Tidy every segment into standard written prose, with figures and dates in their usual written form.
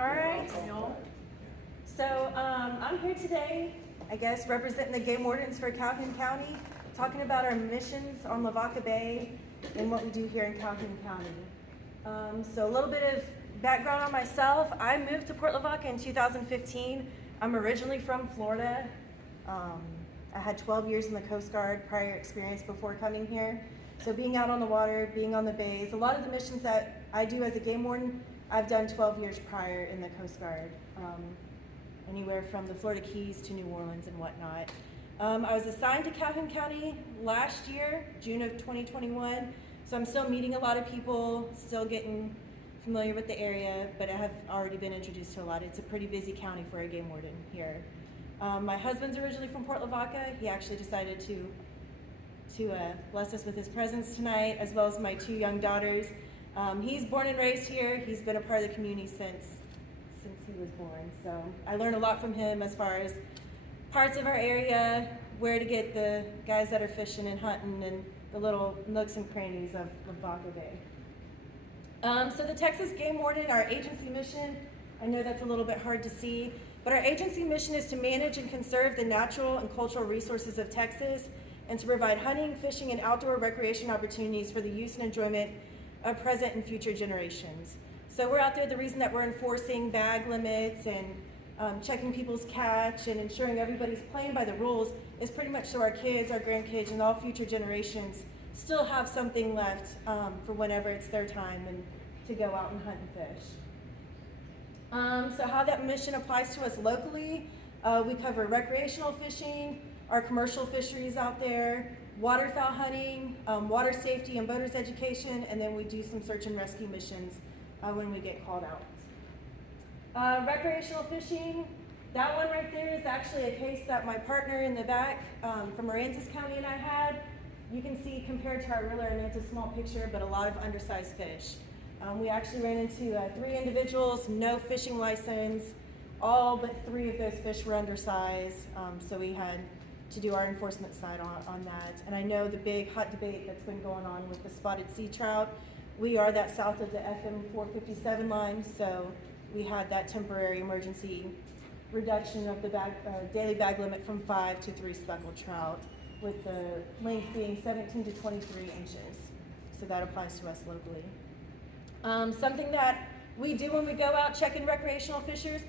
All right. So I'm here today, I guess, representing the game wardens for Calhoun County, talking about our missions on Lavaca Bay and what we do here in Calhoun County. So a little bit of background on myself. I moved to Port Lavaca in 2015. I'm originally from Florida. I had 12 years in the Coast Guard prior experience before coming here. So being out on the water, being on the bays, a lot of the missions that I do as a game warden, I've done 12 years prior in the Coast Guard. Anywhere from the Florida Keys to New Orleans and whatnot. I was assigned to Calhoun County last year, June of 2021. So I'm still meeting a lot of people, still getting familiar with the area, but I have already been introduced to a lot. It's a pretty busy county for a game warden here. My husband's originally from Port Lavaca. He actually decided to bless us with his presence tonight, as well as my two young daughters. He's born and raised here. He's been a part of the community since he was born. So I learned a lot from him as far as parts of our area, where to get the guys that are fishing and hunting, and the little nooks and crannies of Lavaca Bay. So the Texas Game Warden, our agency mission, I know that's a little bit hard to see, but our agency mission is to manage and conserve the natural and cultural resources of Texas and to provide hunting, fishing, and outdoor recreation opportunities for the use and enjoyment of present and future generations. So we're out there, the reason that we're enforcing bag limits and checking people's catch and ensuring everybody's playing by the rules is pretty much so our kids, our grandkids, and all future generations still have something left for whenever it's their time and to go out and hunt and fish. So how that mission applies to us locally, we cover recreational fishing, our commercial fisheries out there, waterfowl hunting, water safety and boaters education, and then we do some search and rescue missions when we get called out. Recreational fishing, that one right there is actually a case that my partner in the back from Aransas County and I had. You can see compared to our real Aransas small picture, but a lot of undersized fish. We actually ran into 3 individuals, no fishing license. All but 3 of those fish were undersized, so we had to do our enforcement side on that. And I know the big hot debate that's been going on with the spotted sea trout. We are that south of the FM 457 line, so we had that temporary emergency reduction of the daily bag limit from 5 to 3 speckled trout, with the length being 17 to 23 inches. So that applies to us locally. Something that we do when we go out checking recreational fishermen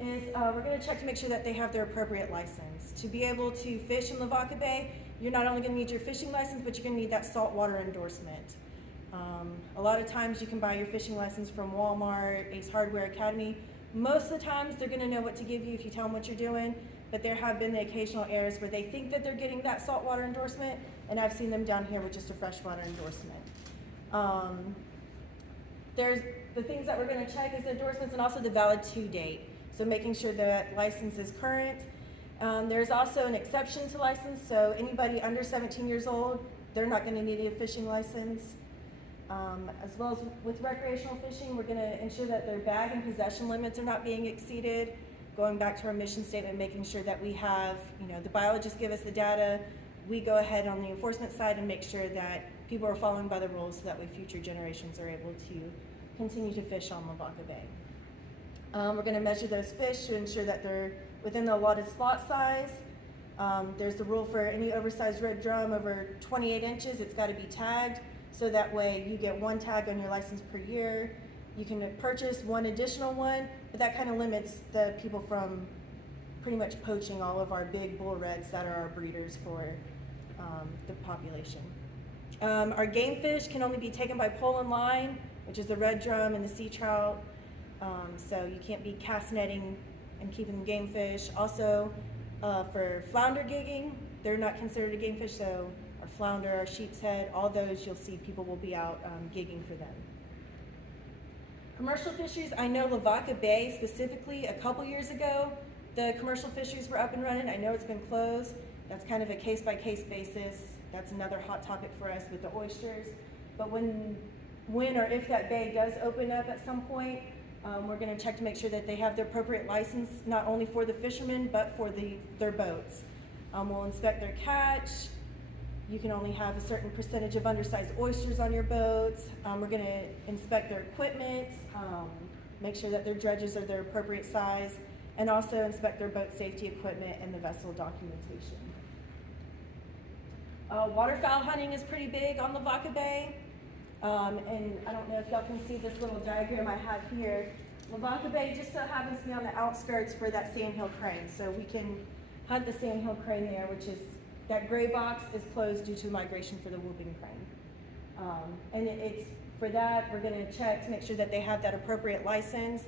is we're going to check to make sure that they have their appropriate license. To be able to fish in Lavaca Bay, you're not only going to need your fishing license, but you're going to need that saltwater endorsement. A lot of times you can buy your fishing license from Walmart, Ace Hardware Academy. Most of the times they're going to know what to give you if you tell them what you're doing, but there have been the occasional errors where they think that they're getting that saltwater endorsement, and I've seen them down here with just a freshwater endorsement. There's the things that we're going to check is the endorsements and also the valid to date. So making sure that license is current. There's also an exception to license, so anybody under 17 years old, they're not going to need a fishing license. As well as with recreational fishing, we're going to ensure that their bag and possession limits are not being exceeded. Going back to our mission statement, making sure that we have, the biologists give us the data. We go ahead on the enforcement side and make sure that people are following by the rules so that way future generations are able to continue to fish on Lavaca Bay. We're going to measure those fish to ensure that they're within the allotted slot size. There's the rule for any oversized red drum over 28 inches, it's got to be tagged, so that way you get 1 tag on your license per year. You can purchase 1 additional one, but that kind of limits the people from pretty much poaching all of our big bull reds that are our breeders for the population. Our game fish can only be taken by pole and line, which is the red drum and the sea trout. So you can't be cast netting and keeping game fish. Also, for flounder gigging, they're not considered a game fish, so our flounder, our sheep's head, all those you'll see people will be out gigging for them. Commercial fisheries, I know Lavaca Bay specifically, a couple years ago, the commercial fisheries were up and running. I know it's been closed. That's kind of a case-by-case basis. That's another hot topic for us with the oysters. But when or if that bay does open up at some point, we're going to check to make sure that they have their appropriate license, not only for the fishermen, but for their boats. We'll inspect their catch, You can only have a certain percentage of undersized oysters on your boats. We're gonna inspect their equipment, make sure that their dredges are their appropriate size, and also inspect their boat safety equipment and the vessel documentation. Waterfowl hunting is pretty big on Lavaca Bay. And I don't know if y'all can see this little diagram I have here. Lavaca Bay just so happens to be on the outskirts for that sandhill crane. So we can hunt the sandhill crane there, which is, that gray box is closed due to migration for the whooping crane. And it's, for that, we're gonna check to make sure that they have that appropriate license.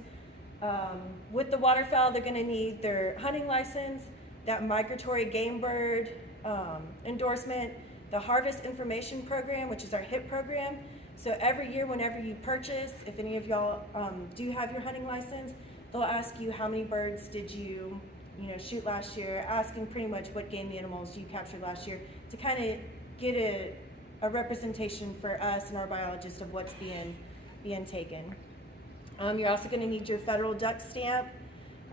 With the waterfowl, they're gonna need their hunting license, that migratory game bird endorsement, the Harvest Information Program, which is our HIP program. So every year whenever you purchase, if any of y'all do have your hunting license, they'll ask you how many birds did you shoot last year, asking pretty much what game animals you captured last year to kind of get a representation for us and our biologists of what's being taken. You're also going to need your federal duck stamp.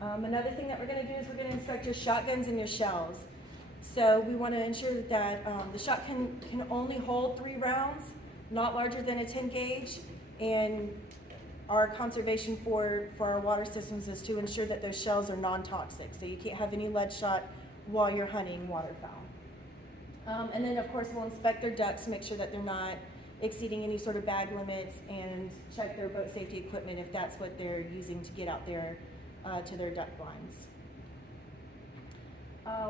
Another thing that we're going to do is we're going to inspect your shotguns and your shells. So we want to ensure that the shot can only hold 3 rounds, not larger than a 10 gauge, and our conservation for our water systems is to ensure that those shells are non-toxic. So you can't have any lead shot while you're hunting waterfowl. And then of course we'll inspect their ducks to make sure that they're not exceeding any sort of bag limits, and check their boat safety equipment if that's what they're using to get out there to their duck blinds.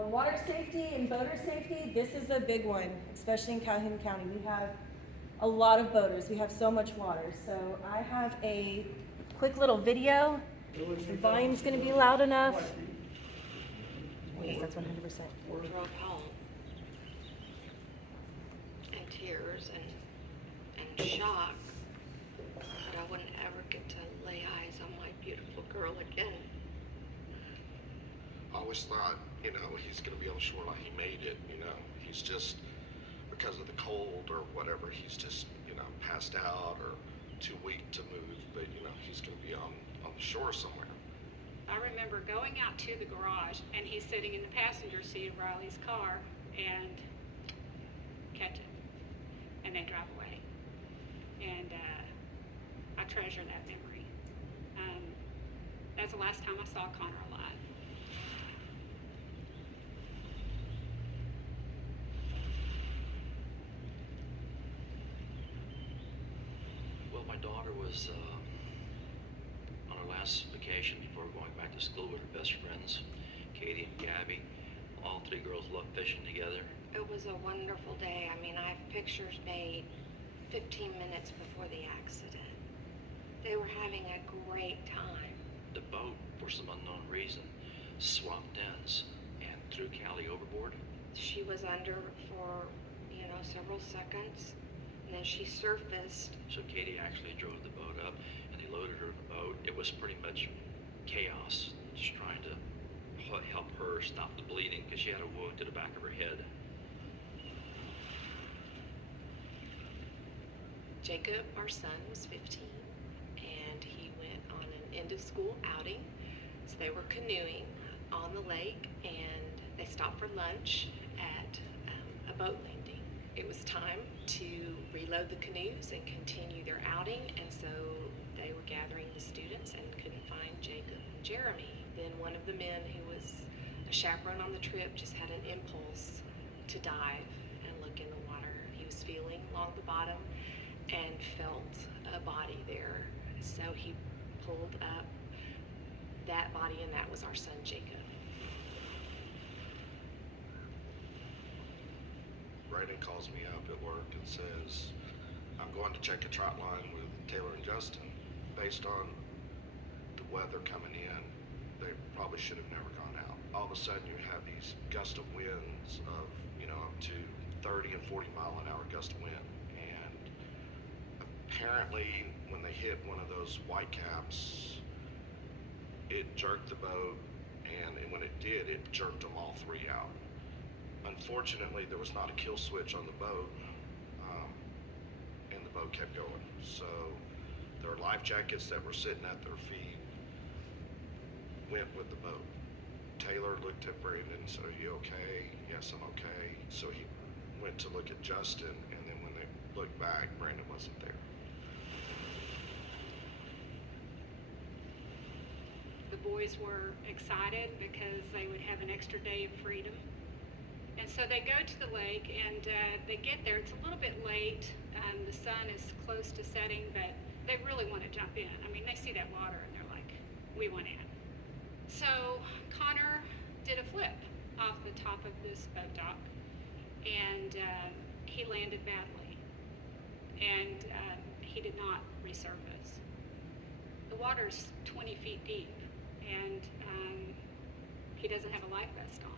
Water safety and boater safety, this is a big one, especially in Calhoun County. We have a lot of boaters. We have so much water. So I have a quick little video. The volume's gonna be loud enough. Yes, that's 100%. Drove home in tears and shock that I wouldn't ever get to lay eyes on my beautiful girl again. I always thought, he's going to be on the shore like he made it, he's just, because of the cold or whatever, he's just, passed out or too weak to move, but, he's going to be on the shore somewhere. I remember going out to the garage and he's sitting in the passenger seat of Riley's car and catch it. And they drive away. And I treasure that memory. That's the last time I saw Connor alive. Well, my daughter was on her last vacation before going back to school with her best friends, Katie and Gabby. All 3 girls love fishing together. It was a wonderful day. I mean, I have pictures made 15 minutes before the accident. They were having a great time. The boat, for some unknown reason, swamped ends and threw Callie overboard. She was under for, several seconds, and then she surfaced. So Katie actually drove the boat up and they loaded her in the boat. It was pretty much chaos, just trying to help her stop the bleeding because she had a wound to the back of her head. Jacob, our son, was 15, and he went on an end-of-school outing. So they were canoeing on the lake, and they stopped for lunch at a boat landing. It was time to reload the canoes and continue their outing, and so they were gathering the students and couldn't find Jacob and Jeremy. Then one of the men who was a chaperone on the trip just had an impulse to dive and look in the water. He was feeling along the bottom and felt a body there. So he pulled up that body, and that was our son, Jacob. Brayden calls me up at work and says, I'm going to check a trot line with Taylor and Justin. Based on the weather coming in, they probably should have never gone out. All of a sudden you have these gust of winds of, up to 30 and 40 mile an hour gust of wind. And apparently when they hit one of those white caps, it jerked the boat, and when it did, it jerked them all 3 out. Unfortunately, there was not a kill switch on the boat, and the boat kept going. So their life jackets that were sitting at their feet went with the boat. Taylor looked at Brandon and said, "Are you okay?" "Yes, I'm okay." So he went to look at Justin, and then when they looked back, Brandon wasn't there. The boys were excited because they would have an extra day of freedom. And so they go to the lake, and they get there. It's a little bit late. The sun is close to setting, but they really want to jump in. I mean, they see that water, and they're like, we want in. So Connor did a flip off the top of this boat dock, and he landed badly. And he did not resurface. The water's 20 feet deep, and he doesn't have a life vest on.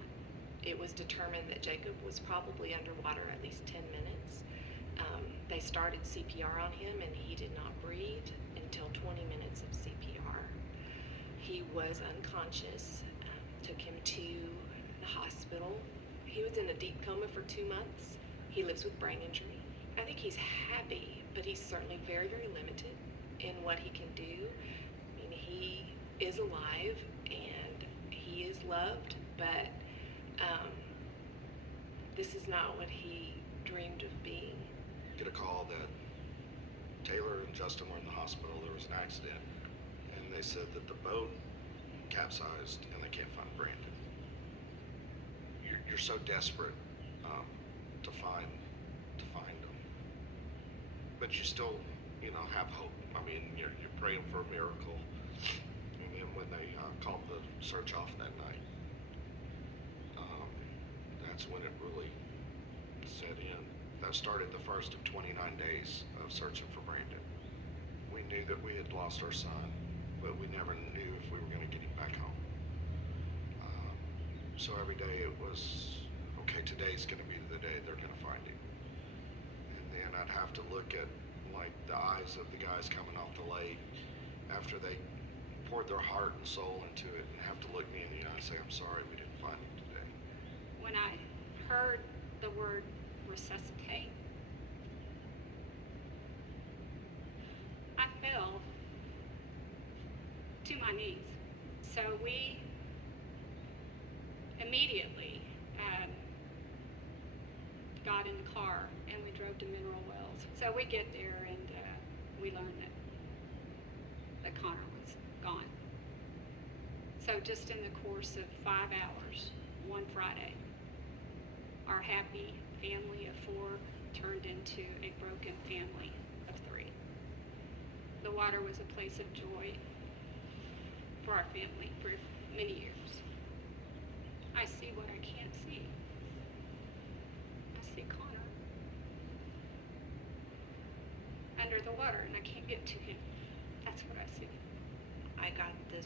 It was determined that Jacob was probably underwater at least 10 minutes. They started CPR on him, and he did not breathe until 20 minutes of CPR. He was unconscious. Took him to the hospital. He was in a deep coma for 2 months. He lives with brain injury. I think he's happy, but he's certainly very, very limited in what he can do. I mean, he is alive and he is loved, but this is not what he dreamed of being. Get a call that Taylor and Justin were in the hospital. There was an accident, and they said that the boat capsized and they can't find Brandon. You're so desperate to find them, but you still, have hope. I mean, you're praying for a miracle. And then when they called the search off that night, that's when it really set in. That started the first of 29 days of searching for Brandon. We knew that we had lost our son, but we never knew if we were going to get him back home. So every day it was, okay, today's going to be the day they're going to find him. And then I'd have to look at like the eyes of the guys coming off the lake after they poured their heart and soul into it, and have to look me in the eye and say, I'm sorry we didn't find him today. When I heard the word resuscitate, I fell to my knees. So we immediately got in the car and we drove to Mineral Wells. So we get there and we learn that Connor was gone. So just in the course of 5 hours, one Friday, our happy family of 4 turned into a broken family of 3. The water was a place of joy for our family for many years. I see what I can't see. I see Connor under the water, and I can't get to him. That's what I see. I got this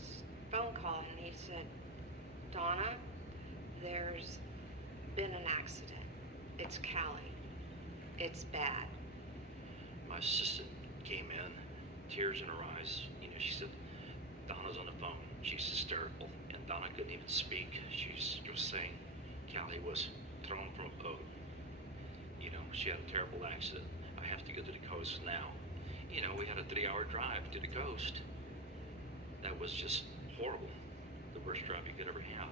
phone call and he said, Donna, there's been an accident. It's Callie. It's bad. My assistant came in, tears in her eyes. She said, Donna's on the phone. She's hysterical. And Donna couldn't even speak. She's just saying Callie was thrown from a boat. She had a terrible accident. I have to go to the coast now. We had a 3-hour drive to the coast. That was just horrible. The worst drive you could ever have.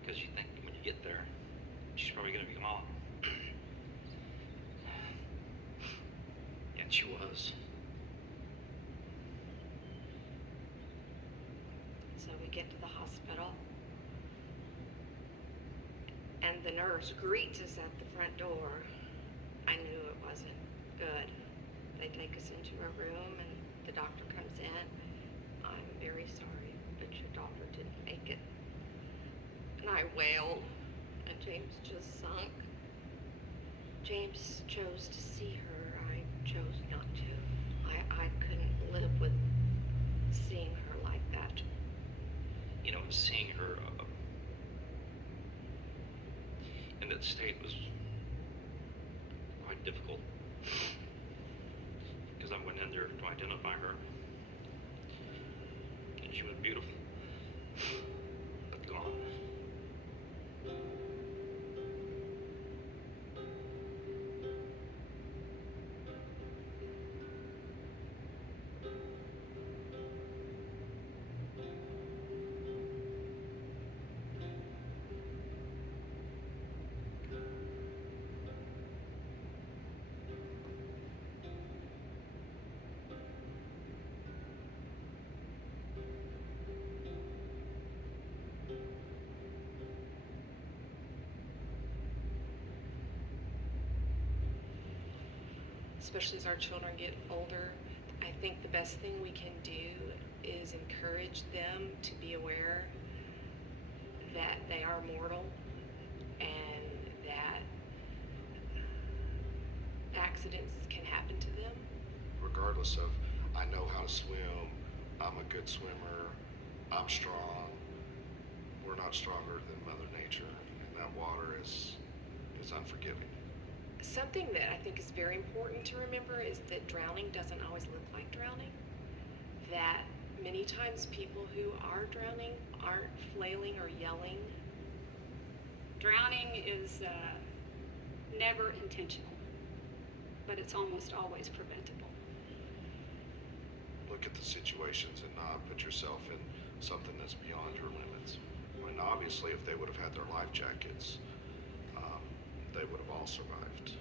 Because you think when you get there, she's probably going to be gone. And she was. So we get to the hospital and the nurse greets us at the front door. I knew it wasn't good. They take us into a room and the doctor comes in. I'm very sorry, but your daughter didn't make it. And I wailed, and James just sunk. James chose to see her. I chose not to. I couldn't live with seeing her like that. Seeing her in that state was quite difficult. Because I went in there to identify her. And she was beautiful. But gone. especially as our children get older. I think the best thing we can do is encourage them to be aware that they are mortal and that accidents can happen to them. Regardless of, I know how to swim, I'm a good swimmer, I'm strong. We're not stronger than Mother Nature, and that water is unforgiving. Something that I think is very important to remember is that drowning doesn't always look like drowning. That many times people who are drowning aren't flailing or yelling. Drowning is never intentional, but it's almost always preventable. Look at the situations and not put yourself in something that's beyond your limits. I mean, obviously, if they would have had their life jackets, they would have all survived.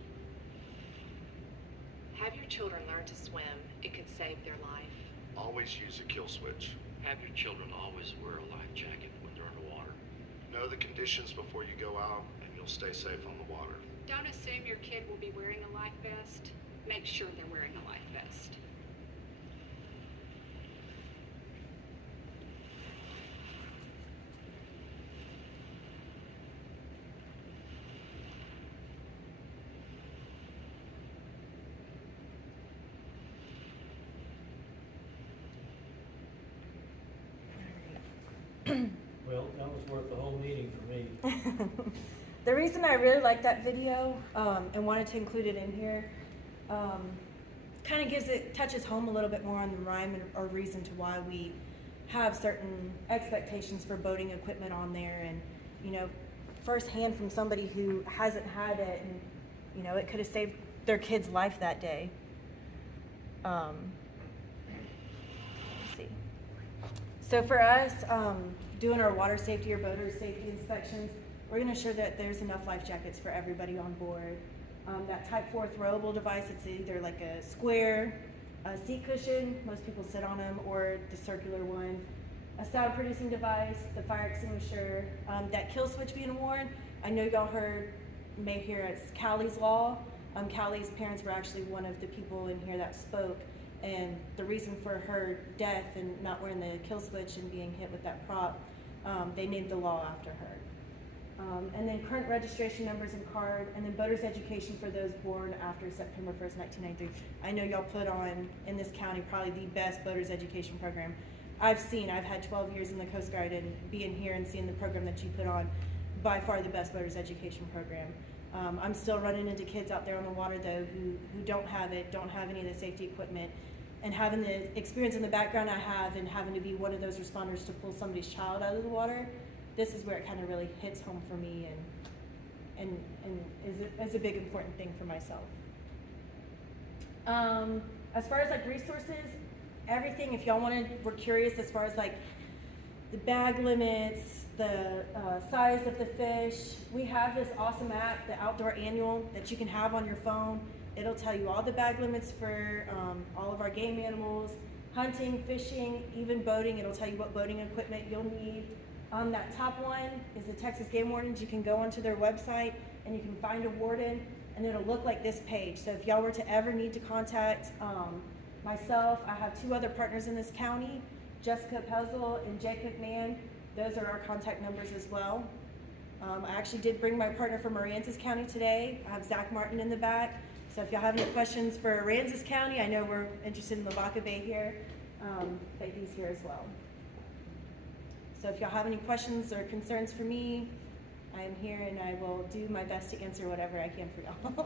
Have your children learn to swim. It could save their life. Always use a kill switch. Have your children always wear a life jacket when they're underwater. Know the conditions before you go out, and you'll stay safe on the water. Don't assume your kid will be wearing a life vest. Make sure they're wearing a life vest. Well, that was worth the whole meeting for me. The reason I really like that video and wanted to include it in here kind of touches home a little bit more on the rhyme or reason to why we have certain expectations for boating equipment on there, and firsthand from somebody who hasn't had it, and it could have saved their kid's life that day. Let's see. So for us, doing our water safety or boater safety inspections, we're going to ensure that there's enough life jackets for everybody on board. That Type 4 throwable device, it's either like a square seat cushion, most people sit on them, or the circular one. A sound producing device, the fire extinguisher, that kill switch being worn. I know y'all may hear it's Callie's Law. Callie's parents were actually one of the people in here that spoke, and the reason for her death and not wearing the kill switch and being hit with that prop, they named the law after her. And then current registration numbers and card, and then boater's education for those born after September 1st, 1993. I know y'all put on, in this county, probably the best boater's education program I've had 12 years in the Coast Guard, and being here and seeing the program that you put on, by far the best boater's education program. I'm still running into kids out there on the water though who don't have any of the safety equipment, and having the experience in the background I have, and having to be one of those responders to pull somebody's child out of the water, this is where it kind of really hits home for me, and is a big important thing for myself. As far as like resources, everything, if y'all were curious as far as like the bag limits, the size of the fish, we have this awesome app, the Outdoor Annual, that you can have on your phone. It'll tell you all the bag limits for all of our game animals, hunting, fishing, even boating. It'll tell you what boating equipment you'll need. That top one is the Texas Game Wardens. You can go onto their website and you can find a warden, and it'll look like this page. So if y'all were to ever need to contact myself, I have 2 other partners in this county, Jessica Pezel and Jake McMahon. Those are our contact numbers as well. I actually did bring my partner from Aransas County today. I have Zach Martin in the back. So if y'all have any questions for Aransas County, I know we're interested in Lavaca Bay here, but he's here as well. So if y'all have any questions or concerns for me, I am here, and I will do my best to answer whatever I can for y'all.